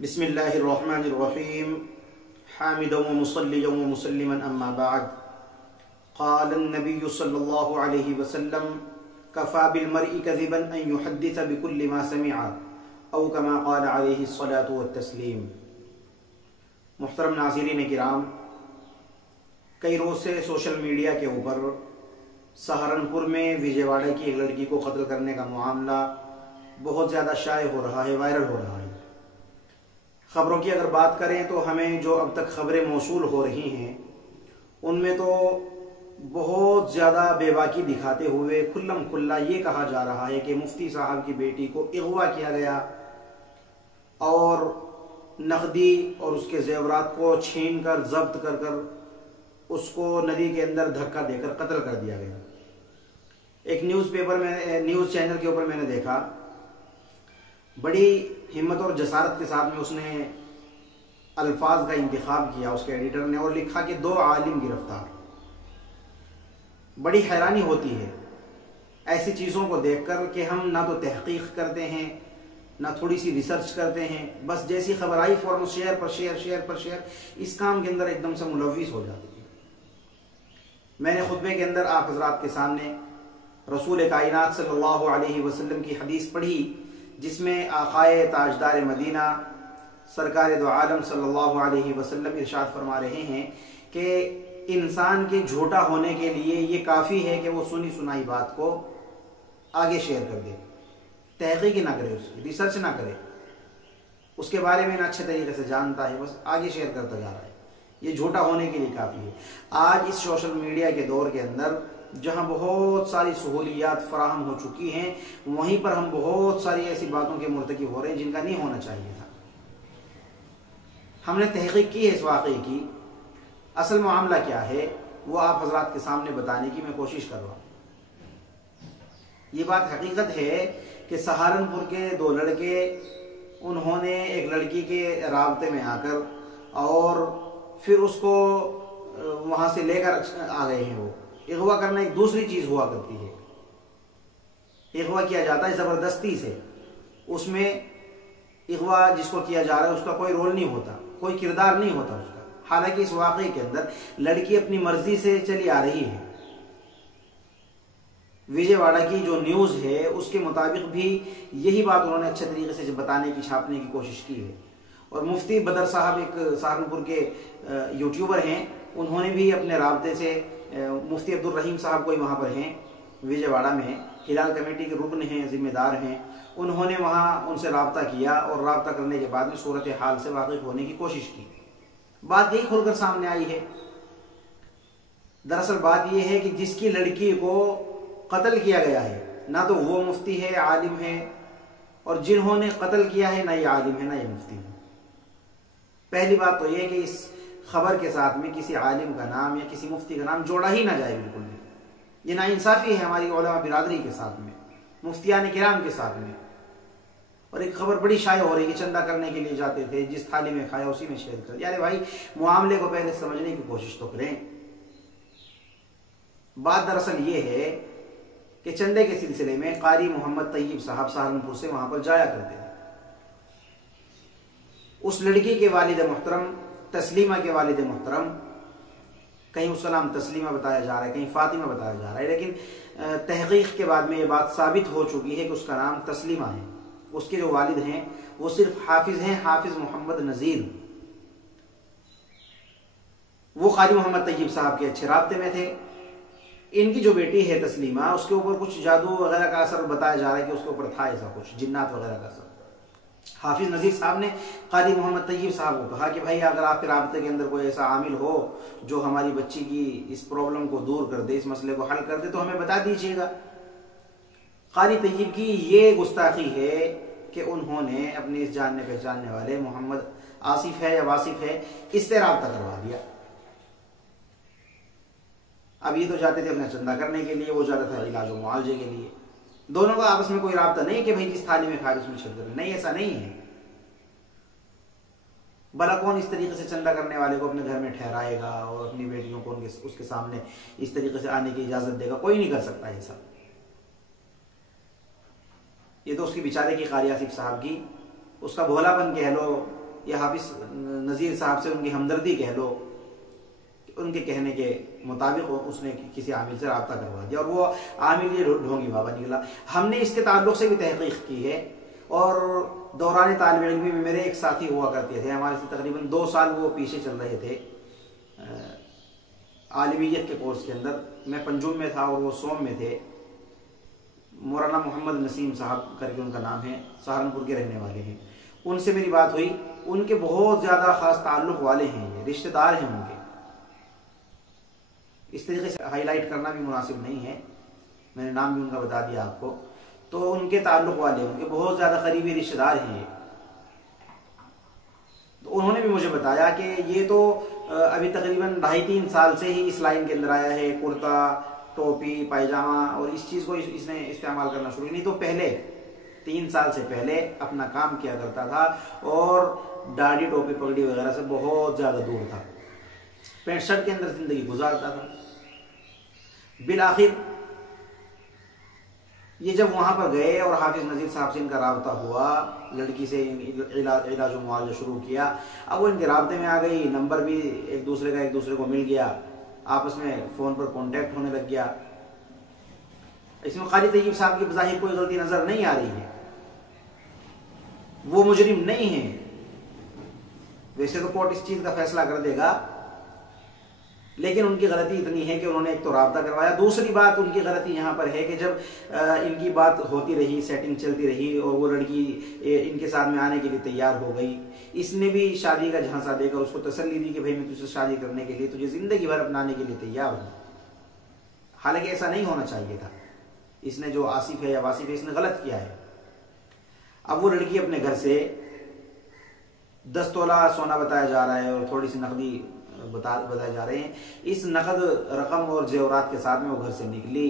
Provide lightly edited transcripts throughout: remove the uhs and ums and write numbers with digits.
बिस्मिल्लाहिर्रहमानिर्रहीम हामिदन व मुसल्लियन व मुसल्लिमन अम्मा बाद क़ाल अन्नबिय्यु सल्लल्लाहु अलैहि वसल्लम कफ़ा बिल मर्इ कज़िबन अन युहद्दिस बिकुल्लि मा समिअ औ कमा क़ाल अलैहि अस्सलातु वत्तस्लीम। मुहतरम नाज़रीन किराम, कई रोज़ से सोशल मीडिया के ऊपर सहारनपुर में विजयवाड़ा की एक लड़की को कत्ल करने का मामला बहुत ज़्यादा शाये हो रहा है, वायरल हो रहा है। ख़बरों की अगर बात करें तो हमें जो अब तक ख़बरें मौसूल हो रही हैं उनमें तो बहुत ज़्यादा बेबाकी दिखाते हुए खुल्लम खुल्ला ये कहा जा रहा है कि मुफ्ती साहब की बेटी को अगवा किया गया और नकदी और उसके जेवरात को छीन कर जब्त कर कर उसको नदी के अंदर धक्का देकर कत्ल कर दिया गया। एक न्यूज़ चैनल के ऊपर मैंने देखा, बड़ी हिम्मत और जसारत के साथ में उसने अल्फाज का इंतखाब किया उसके एडिटर ने और लिखा कि 2 आलिम गिरफ्तार। बड़ी हैरानी होती है ऐसी चीज़ों को देखकर कि हम ना तो तहकीक करते हैं ना थोड़ी सी रिसर्च करते हैं, बस जैसी खबर आई फौरन शेयर पर शेयर इस काम के अंदर एकदम से मुलव्विस हो जाती है। मैंने खुतबे के अंदर आप हजरात के सामने रसूल कायनात सल्लल्लाहु अलैहि वसल्लम की हदीस पढ़ी जिसमें आकाए ताजदार मदीना सरकार दो आलम सल्लल्लाहु अलैहि वसल्लम इरशाद फरमा रहे हैं कि इंसान के झूठा होने के लिए ये काफ़ी है कि वो सुनी सुनाई बात को आगे शेयर कर दे, तहकीक ना करे, उसकी रिसर्च ना करे, उसके बारे में ना अच्छे तरीके से जानता है, बस आगे शेयर करता जा रहा है। ये झूठा होने के लिए काफ़ी है। आज इस सोशल मीडिया के दौर के अंदर जहाँ बहुत सारी सहूलियात फराहम हो चुकी हैं, वहीं पर हम बहुत सारी ऐसी बातों के मुर्तकिब हो रहे हैं जिनका नहीं होना चाहिए था। हमने तहकीक की है इस वाक़े की, असल मामला क्या है वो आप हजरात के सामने बताने की मैं कोशिश कर रहा हूँ। ये बात हकीकत है कि सहारनपुर के 2 लड़के, उन्होंने एक लड़की के राब्ते में आकर और फिर उसको वहाँ से लेकर आ गए हैं। वो अगवा करना एक दूसरी चीज़ हुआ करती है। अगवा किया जाता है ज़बरदस्ती से, उसमें अगवा जिसको किया जा रहा है उसका कोई रोल नहीं होता, कोई किरदार नहीं होता उसका। हालांकि इस वाक़े के अंदर लड़की अपनी मर्जी से चली आ रही है। विजयवाड़ा की जो न्यूज़ है उसके मुताबिक भी यही बात उन्होंने अच्छे तरीके से बताने की, छापने की कोशिश की है। और मुफ्ती बदर साहब एक सहारनपुर के यूट्यूबर हैं, उन्होंने भी अपने राब्ते से मुफ्ती अब्दुल रहीम साहब कोई वहाँ पर हैं विजयवाड़ा में, हिलाल कमेटी के रुकन हैं, जिम्मेदार हैं, उन्होंने वहाँ उनसे रब्ता किया और रब्ता करने के बाद में सूरत हाल से वाकिफ होने की कोशिश की। बात यही खुलकर सामने आई है। दरअसल बात यह है कि जिसकी लड़की को कत्ल किया गया है ना तो वो मुफ्ती है, आलिम है, और जिन्होंने कत्ल किया है ना ये आलिम है ना ये मुफ्ती है। पहली बात तो यह कि इस खबर के साथ में किसी आलिम का नाम या किसी मुफ्ती का नाम जोड़ा ही ना जाए, बिल्कुल भी। ये नाइंसाफ़ी है हमारी उलमा बिरादरी के साथ में, मुफ्तियान किराम के साथ में। और एक खबर बड़ी शाये हो रही है कि चंदा करने के लिए जाते थे, जिस थाली में खाया उसी में शेयर कर। यार भाई, मामले को पहले समझने की कोशिश तो करें। बात दरअसल ये है कि चंदे के सिलसिले में कारी मोहम्मद तैयब साहब सहारनपुर से वहां पर जाया करते थे। उस लड़की के वालिद मोहतरम, तस्लीमा के वालिद मोहतरम, कहीं उसका नाम तस्लीमा बताया जा रहा है, कहीं फातिमा बताया जा रहा है, लेकिन तहकीक के बाद में ये बात साबित हो चुकी है कि उसका नाम तस्लीमा है। उसके जो वालिद हैं वो सिर्फ हाफिज हैं, हाफिज मोहम्मद नज़ीर। वो कारी मोहम्मद तैयब साहब के अच्छे राब्ते में थे। इनकी जो बेटी है तस्लीमा, उसके ऊपर कुछ जादू वगैरह का असर बताया जा रहा है कि उसके ऊपर था ऐसा कुछ जिन्नात वगैरह का असर। हाफिज नज़ीर साहब ने कारी मोहम्मद तैयब साहब को कहा कि भाई, अगर आपके राब्ते के अंदर कोई ऐसा आमिल हो जो हमारी बच्ची की इस प्रॉब्लम को दूर कर दे, इस मसले को हल कर दे, तो हमें बता दीजिएगा। कारी तैयब की ये गुस्ताखी है कि उन्होंने अपने इस जानने पहचानने वाले मोहम्मद आसिफ है या वासिफ है, इससे राब्ता करवा दिया। अब ये तो जाते थे अपना चंदा करने के लिए, वो जाता था इलाज और मुआवजे के लिए। दोनों का आपस में कोई राब्ता नहीं कि भाई जिस थाली में खा उसमें शेयर करें, नहीं, ऐसा नहीं है। भला कौन इस तरीके से चंदा करने वाले को अपने घर में ठहराएगा और अपनी बेटियों को उसके सामने इस तरीके से आने की इजाजत देगा? कोई नहीं कर सकता ऐसा। ये तो उसकी बेचारे की कारी आसिफ साहब की, उसका भोलापन कह लो या हाफिज नज़ीर साहब से उनकी हमदर्दी कह लो, उनके कहने के मुताबिक उसने किसी आमिल से रब्ता करवा दिया और वो आमिल ये ढोंगी बाबा निकला। हमने इसके ताल्लुक से भी तहकीक की है और दौरान तालिब इल्मी में मेरे एक साथी हुआ करते थे, हमारे से तकरीबन 2 साल वो पीछे चल रहे थे आलिमियत के कोर्स के अंदर। मैं पंजुम में था और वो सोम में थे। मौलाना मोहम्मद नसीम साहब करके उनका नाम है, सहारनपुर के रहने वाले हैं। उनसे मेरी बात हुई, उनके बहुत ज़्यादा ख़ास ताल्लुक़ वाले हैं, ये रिश्तेदार हैं उनके। इस तरीके से हाईलाइट करना भी मुनासिब नहीं है, मैंने नाम भी उनका बता दिया आपको। तो उनके ताल्लुक़ वाले, उनके बहुत ज़्यादा करीबी रिश्तेदार हैं ये। तो उन्होंने भी मुझे बताया कि ये तो अभी तकरीबन 2.5-3 साल से ही इस लाइन के अंदर आया है, कुर्ता टोपी पायजामा और इस चीज़ को इसने इस्तेमाल करना शुरू किया। नहीं तो पहले 3 साल से पहले अपना काम किया करता था और दाढ़ी टोपी पगड़ी वगैरह से बहुत ज़्यादा दूर था, पैंट शर्ट के अंदर ज़िंदगी गुजारता था। बिल आखिर ये जब वहाँ पर गए और हाफिज नज़ीर साहब से इनका राब्ता हुआ, लड़की से इलाज मुआवजा शुरू किया। अब वो इनके राब्ते में आ गई, नंबर भी एक दूसरे को मिल गया, आपस में फ़ोन पर कांटेक्ट होने लग गया। इसमें क़ारी तय्यब साहब की ज़ाहिर कोई गलती नज़र नहीं आ रही है, वो मुजरिम नहीं है। वैसे तो कोर्ट इस चीज़ का फैसला कर देगा, लेकिन उनकी गलती इतनी है कि उन्होंने एक तो राब्ता करवाया। दूसरी बात उनकी गलती यहाँ पर है कि जब इनकी बात होती रही, सेटिंग चलती रही और वो लड़की इनके साथ में आने के लिए तैयार हो गई, इसने भी शादी का झांसा देकर उसको तसल्ली दी कि भाई मैं तुझसे शादी करने के लिए, तुझे ज़िंदगी भर अपनाने के लिए तैयार हूँ। हालांकि ऐसा नहीं होना चाहिए था। इसने जो आसिफ है या वासिफ है, इसने गलत किया है। अब वो लड़की अपने घर से 10 तोला सोना बताया जा रहा है और थोड़ी सी नकदी बताए जा रहे हैं। इस नकद रकम और जेवरात के साथ में वो घर से निकली,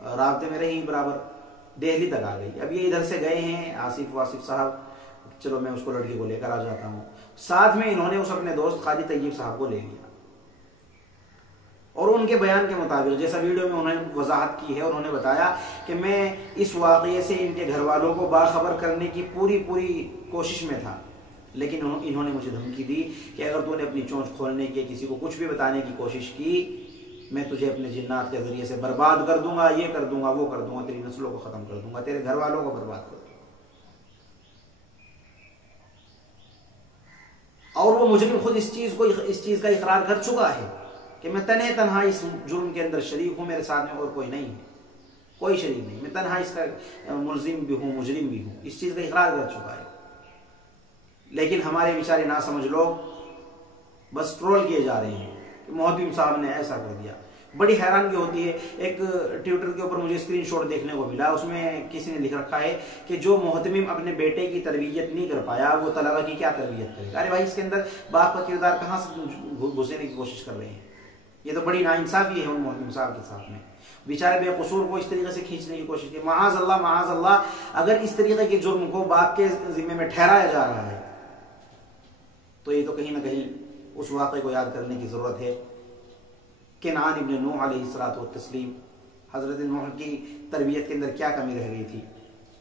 राब्ते में रही, बराबर दिल्ली तक आ गई। अब ये इधर से गए हैं आसिफ वासिफ साहब, चलो मैं उसको लड़की को लेकर आ जाता हूँ। साथ में इन्होंने उस अपने दोस्त क़ारी तय्यब साहब को ले लिया और उनके बयान के मुताबिक, जैसा वीडियो में उन्होंने वजाहत की है, उन्होंने बताया कि मैं इस वाक़ये से इनके घर वालों को बाखबर करने की पूरी कोशिश में था, लेकिन इन्होंने मुझे धमकी दी कि अगर तूने अपनी चोंच खोलने की, किसी को कुछ भी बताने की कोशिश की, मैं तुझे अपने जिन्नात के जरिए से बर्बाद कर दूंगा, ये कर दूंगा, वो कर दूंगा, तेरी नस्लों को ख़त्म कर दूंगा, तेरे घर वालों को बर्बाद कर दूंगा। और वो मुजरिम खुद इस चीज़ का इकरार कर चुका है कि मैं तने तनहा इस जुर्म के अंदर शरीक हूँ, मेरे साथ में और कोई नहीं है, कोई शरीक नहीं, मैं तनहा इसका मुलजिम भी हूँ, मुजरिम भी हूँ, इस चीज़ का इकरार कर चुका है। लेकिन हमारे बेचारे ना समझ लोग बस ट्रोल किए जा रहे हैं कि मोहतमिम साहब ने ऐसा कर दिया। बड़ी हैरानगी होती है। एक ट्विटर के ऊपर मुझे स्क्रीनशॉट देखने को मिला, उसमें किसी ने लिख रखा है कि जो मोहतमिम अपने बेटे की तरबियत नहीं कर पाया, वो तलबा की क्या तरबियत करेगा। अरे भाई, इसके अंदर बाप का किरदार कहाँ से घुसने की कोशिश कर रहे हैं। ये तो बड़ी नाइंसाफी है उन मोहतमिम साहब के साथ में। बेचारे बेकसूर को इस तरीके से खींचने की कोशिश की। माज़ अल्लाह, अगर इस तरीके के जुर्म को बाप के जिम्मे में ठहराया जा रहा है तो ये तो कहीं ना कहीं उस वाक़े को याद करने की ज़रूरत है। केनान इब्न नूह अलैहिस्सलातु वत्तस्लीम, हज़रत नूह की तरबियत के अंदर क्या कमी रह गई थी।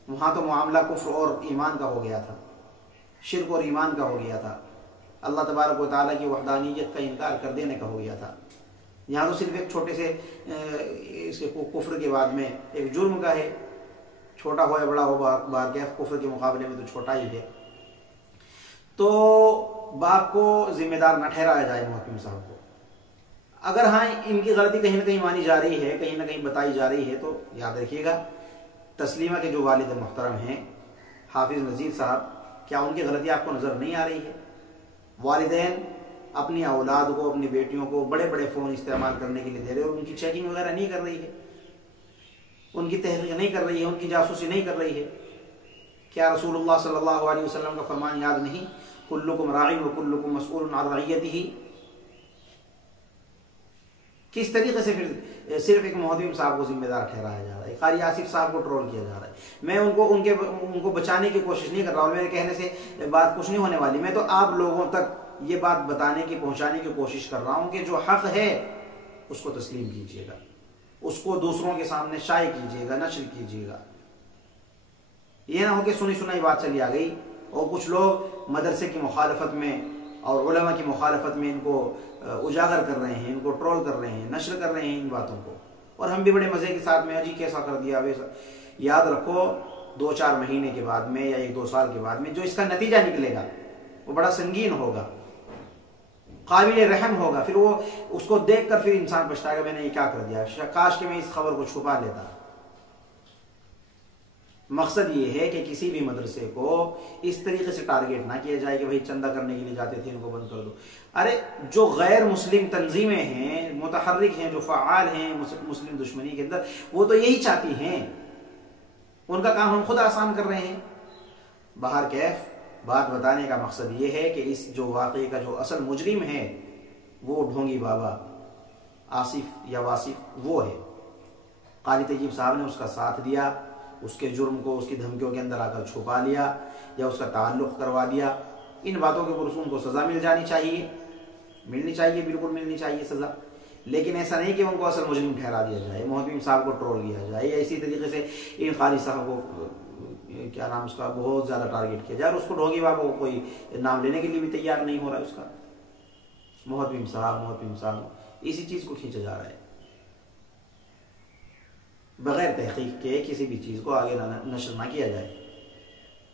वहाँ तो मामला कुफ्र और ईमान का हो गया था, शिर्क और ईमान का हो गया था, अल्लाह तबारक व तआला की वहदानियत का इनकार कर देने का हो गया था। यहाँ तो सिर्फ एक छोटे से इसके कुफ्र के बाद में एक जुर्म का है, छोटा हो या बड़ा हो, बारकैफ कुफ्र के मुकाबले में तो छोटा ही है। तो बाप को जिम्मेदार न ठहराया जाए मोहतमिम साहब को। अगर हाँ इनकी गलती कहीं ना कहीं मानी जा रही है, कहीं ना कहीं बताई जा रही है, तो याद रखिएगा तस्लीमा के जो वालिद मोहतरम हैं हाफिज नज़ीर साहब, क्या उनकी गलती आपको नज़र नहीं आ रही है। वालिदैन अपनी औलाद को, अपनी बेटियों को बड़े बड़े फ़ोन इस्तेमाल करने के लिए दे रहे हैं और उनकी चेकिंग वगैरह नहीं कर रही है, उनकी तहकीक नहीं कर रही है, उनकी जासूसी नहीं कर रही है। क्या रसूलुल्लाह सल्लल्लाहु अलैहि वसल्लम का फरमान याद नहीं, कुल्लुकुम राइन व कुल्लुकुम मसऊलुन अन रइयतिही। किस तरीके से फिर सिर्फ एक मोहतमिम साहब को जिम्मेदार ठहराया जा रहा है, क़ारी आसिफ साहब को ट्रोल किया जा रहा है। मैं उनको बचाने की कोशिश नहीं कर रहा हूँ, मेरे कहने से बात कुछ नहीं होने वाली। मैं तो आप लोगों तक ये बात बताने की, पहुंचाने की कोशिश कर रहा हूँ कि जो हक है उसको तस्लीम कीजिएगा, उसको दूसरों के सामने शाये कीजिएगा, नश्र कीजिएगा। ये ना हो कि सुनी सुनाई बात चली आ गई और कुछ लोग मदरसे की मुखालफत में और उलमा की मुखालफत में इनको उजागर कर रहे हैं, इनको ट्रोल कर रहे हैं, नशर कर रहे हैं इन बातों को, और हम भी बड़े मज़े के साथ में अजी कैसा कर दिया वैसा। याद रखो 2-4 महीने के बाद में या 1-2 साल के बाद में जो इसका नतीजा निकलेगा वो बड़ा संगीन होगा, काबिल रहम होगा। फिर वो उसको देख कर फिर इंसान पछताएगा, मैंने ये क्या कर दिया, काश कि मैं इस खबर को छुपा लेता। मकसद ये है कि किसी भी मदरसे को इस तरीके से टारगेट ना किया जाए कि भाई चंदा करने के लिए जाते थे इनको बंद कर दो। अरे जो गैर मुस्लिम तंजीमें हैं, मुतहर्रिक हैं, जो फ़आल हैं मुस्लिम दुश्मनी के अंदर, वो तो यही चाहती हैं, उनका काम हम खुद आसान कर रहे हैं। बाहर कैफ बात बताने का मकसद ये है कि इस जो वाक़े का जो असल मुजरिम है वो ढोंगी बाबा आसिफ या वासिफ वो है। क़ारी तय्यब साहब ने उसका साथ दिया, उसके जुर्म को उसकी धमकियों के अंदर आकर छुपा लिया या उसका ताल्लुक़ करवा दिया। इन बातों के ऊपर उनको सज़ा मिल जानी चाहिए, मिलनी चाहिए, बिल्कुल मिलनी चाहिए सज़ा। लेकिन ऐसा नहीं कि उनको असल मुजरिम ठहरा दिया जाए, मोहब्बीम साहब को ट्रोल किया जाए, या इसी तरीके से इन क़ारी साहब को क्या नाम उसका बहुत ज़्यादा टारगेट किया जाए, और उसको ढोंगी बाबा को कोई नाम लेने के लिए भी तैयार नहीं हो रहा है उसका। मोहब्बीम साहब इसी चीज़ को खींचा जा रहा है, बगैर तहकीक के किसी भी चीज़ को आगे नशर ना किया जाए।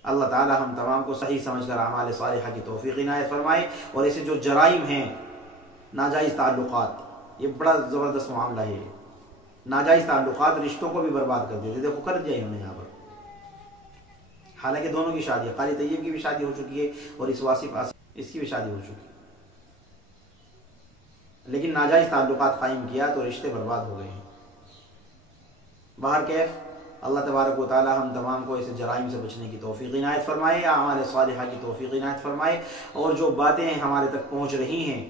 अल्लाह ताला हम तमाम को सही समझकर अमाल सालिहा की तौफीक इनायत फरमाए। और ऐसे जो जराइम हैं, नाजायज़ ताल्लुकात, ये बड़ा ज़बरदस्त मामला है। नाजायज़ ताल्लुकात रिश्तों को भी बर्बाद कर देते, देखो कर दिया इन्होंने यहाँ पर। हालांकि दोनों की शादी है, क़ारी तय्यब की भी शादी हो चुकी है और इस वासिफ आसिफ इसकी भी शादी हो चुकी है, लेकिन नाजायज़ ताल्लुकात कायम किया तो रिश्ते बर्बाद हो गए हैं। बाहर कैफ अल्लाह तबारक व तआला हम तमाम को ऐसे जराइम से बचने की तौफीक इनायत फरमाए, आमाल सालिहा की तौफीक इनायत फरमाए। और जो बातें हमारे तक पहुँच रही हैं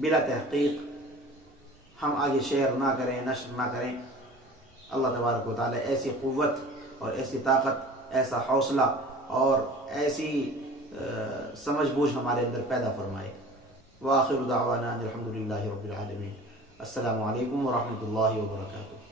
बिला तहक़ीक़ हम आगे शेयर ना करें, नशर ना करें। अल्लाह तबारक व तआला ऐसी क़ुव्वत और ऐसी ताकत, ऐसा हौसला और ऐसी समझ बूझ हमारे अंदर पैदा फरमाए। व आखिरु दावाना अनिल हम्दुलिल्लाहि रब्बिल आलमीन। अस्सलामु अलैकुम व रहमतुल्लाहि व बरकातुहू।